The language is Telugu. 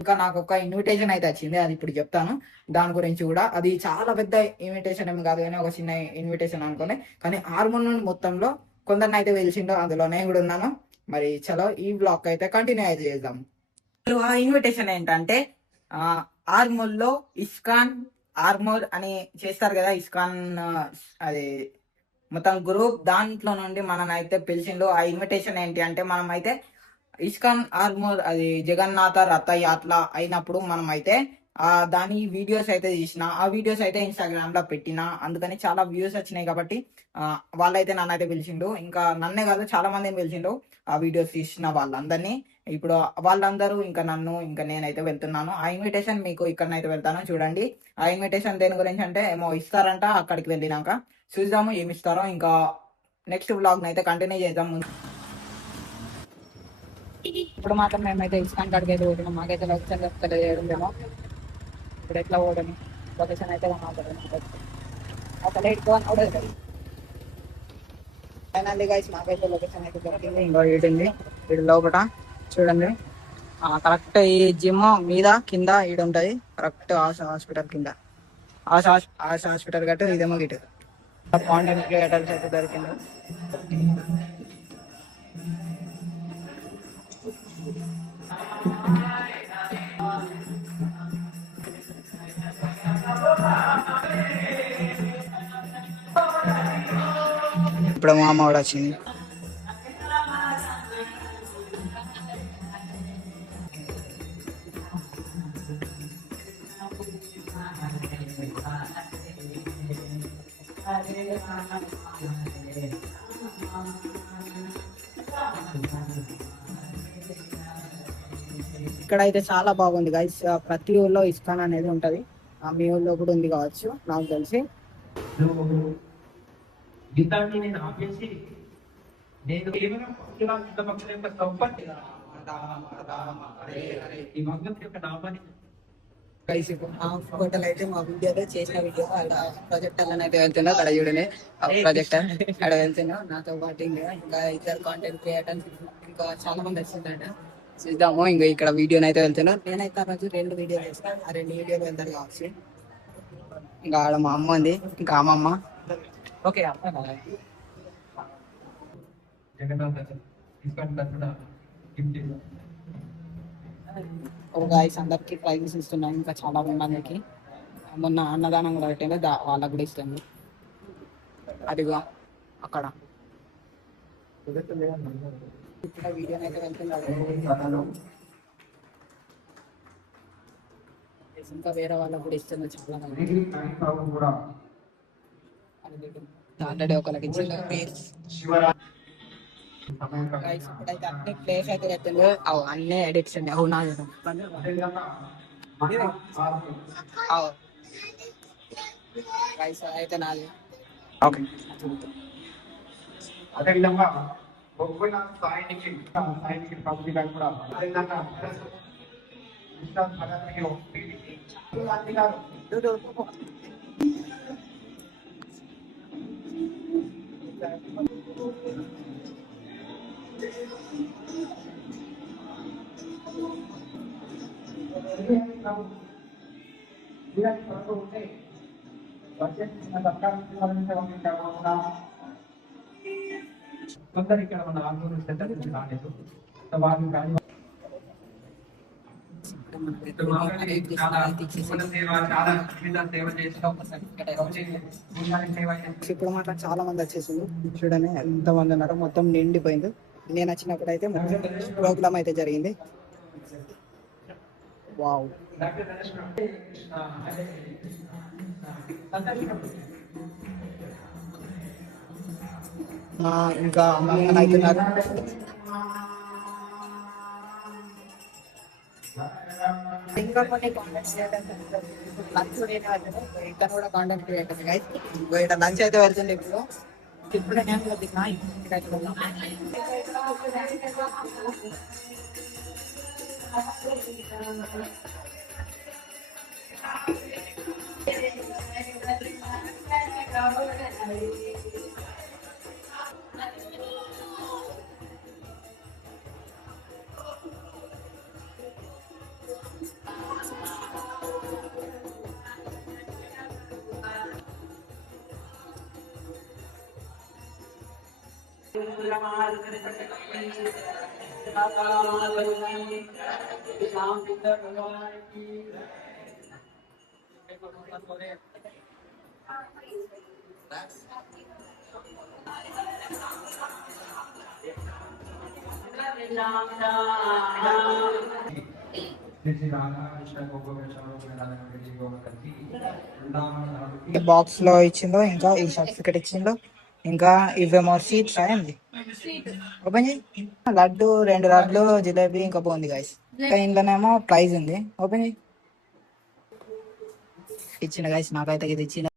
ఇంకా నాకు ఒక ఇన్విటేషన్ అయితే వచ్చింది, అది ఇప్పుడు చెప్తాను. దాని గురించి కూడా అది చాలా పెద్ద ఇన్విటేషన్ ఏమి కాదు కానీ ఒక చిన్న ఇన్విటేషన్ అనుకోండి. కానీ హార్మోన్ మొత్తంలో కొందరిని అయితే పిలిచిండో, అందులో నేను కూడా ఉన్నాను. మరి చలో ఈ బ్లాగ్ అయితే కంటిన్యూ అయితే చేద్దాం. ఆ ఇన్విటేషన్ ఏంటంటే ఆర్మూర్లో ఇస్కాన్ ఆర్మూర్ అని చేస్తారు కదా, ఇస్కాన్ అది మొత్తం గ్రూప్, దాంట్లో నుండి మనం అయితే పిలిచిండు. ఆ ఇన్విటేషన్ ఏంటి అంటే, మనం అయితే ఇస్కాన్ ఆర్మూర్ అది జగన్నాథ రథయాత్ర అయినప్పుడు మనం అయితే దాని వీడియోస్ అయితే తీసిన, ఆ వీడియోస్ అయితే ఇన్స్టాగ్రామ్ లో పెట్టిన, అందుకని చాలా వ్యూస్ వచ్చినాయి. కాబట్టి వాళ్ళైతే నన్ను అయితే పిలిచిండు. ఇంకా నన్నే కాదు చాలా మందిని పిలిచిండు ఆ వీడియోస్ తీసిన వాళ్ళందరినీ. ఇప్పుడు వాళ్ళందరూ ఇంకా నన్ను, ఇంకా నేనైతే వెళ్తున్నాను. ఆ ఇన్విటేషన్ మీకు ఇక్కడనైతే వెళ్తాను చూడండి. ఆ ఇన్విటేషన్ దేని గురించి అంటే ఏమో ఇస్తారంట, అక్కడికి వెళ్ళినాక చూద్దాము ఏమి ఇస్తారో. ఇంకా నెక్స్ట్ వ్లాగ్ అయితే కంటిన్యూ చేద్దాం. ఇప్పుడు మాత్రం మేమైతే ఇస్కాన్ కాడికి అయితే పోతున్నాం. మాకైతే లొకేషన్ తెలియజేయడం. ఇప్పుడు ఎట్లా పోవడం లొకేషన్ అయితే అసలు ఫైనల్లీ గైస్ మాకైతే లొకేషన్ అయితే దొరికింది. ఇంకో ఈడింది, ఈడు లోపల చూడండి. కరెక్ట్ ఈ జిమ్ మీద కింద ఈడు ఉంటది, కరెక్ట్ ఆశ హాస్పిటల్ కింద. ఆశ హాస్పిటల్ గట్టు ఇదేమో గిటు కాంటెంట్ క్రియేటర్స్ అయితే దొరికింది. ఇప్పుడు మా అమ్మ కూడా వచ్చింది. ఇక్కడ అయితే చాలా బాగుంది గైస్. ప్రతి ఊళ్ళో ఇస్కాన్ అనేది ఉంటది. మీ ఊళ్ళో కూడా ఉంది కావచ్చు నాకు తెలిసి. హోటల్ అయితే మా వీడియోలో చేసిన వీడియో అక్కడ ప్రాజెక్టర్ అయితే వెళ్తున్నా, అక్కడ చూడనే ప్రాజెక్టర్ అక్కడ వెళ్తున్నా. నాతో పాటు ఇంకా ఇద్దరు కాంటెంట్ క్రియేటర్స్ ఇంకా చాలా మంది వచ్చిందంట. చూద్దాము. ఇంకా ఇక్కడ వీడియోని అయితే వెళ్తున్నా. నేనైతే ఆ రోజు 2 వీడియోలు చేస్తాను, ఆ 2 వీడియోలు వెళ్తారు కావచ్చు. ఇంకా ఆడ మా అమ్మ ఉంది, ఇంకా అమ్మమ్మ. ఓకే గైస్ అందరికి ప్రైజెస్ ఇస్తున్నాయి. ఇంకా చాలా మందికి మొన్న అన్నదానం కూడా పెట్టింది, వాళ్ళకు కూడా ఇస్తుంది. అదిగో అక్కడ వీడియోని అయితే వెళ్తున్నారు. ఇంకా వేరే వాళ్ళకు కూడా ఇస్తుంది చాలా మంది. ఆల్రెడీ ఒకరికి ఇచ్చింది. ఇప్పుడైతే అన్ని ప్లేస్ అయితే పెట్టింది, అన్ని ఎడిట్స్ అండి. అవునా గైస్ అయితే నాది. ఓకే అదేవిధంగా సాయికి ప్రభుత్వ కూడా అదేవిధంగా కొందరు ఇక్కడ మన ఆందోళన రాలేదు. వాళ్ళు కానీ ఇప్పుడు మాత్రం చాలా మంది వచ్చేసింది. చూడండి ఎంతమంది ఉన్నారు, మొత్తం నిండిపోయింది. నేను వచ్చినప్పుడు అయితే మొత్తం ప్రోగ్రామ్ అయితే జరిగింది. వావ్ ఇంకా అవుతున్నారు. ఇంకా కొన్ని కాంటెంట్ క్రియేటర్స్ ఇక్కడ కూడా కాంటెంట్ క్రియేటర్స్ గైస్. ఇక్కడ లంచ్ అయితే వెళ్తుంది. ఇప్పుడు నేను తిన్నా. బాక్స్ లో ఇచ్చిందో, ఇంకా ఈ సర్టిఫికెట్ ఇచ్చిందో, ఇంకా ఇవేమో సీట్స్ అయింది. ఓపెన్ చేయి. లడ్డు, 2 లడ్లు, జిలేబీ, ఇంకా పోంది గైస్. ఇంకా ఇందులోనేమో ప్రైజ్ ఉంది. ఓపెన్ చేయి. ఇచ్చిన గైస్, నాకైతే ఇది ఇచ్చిన.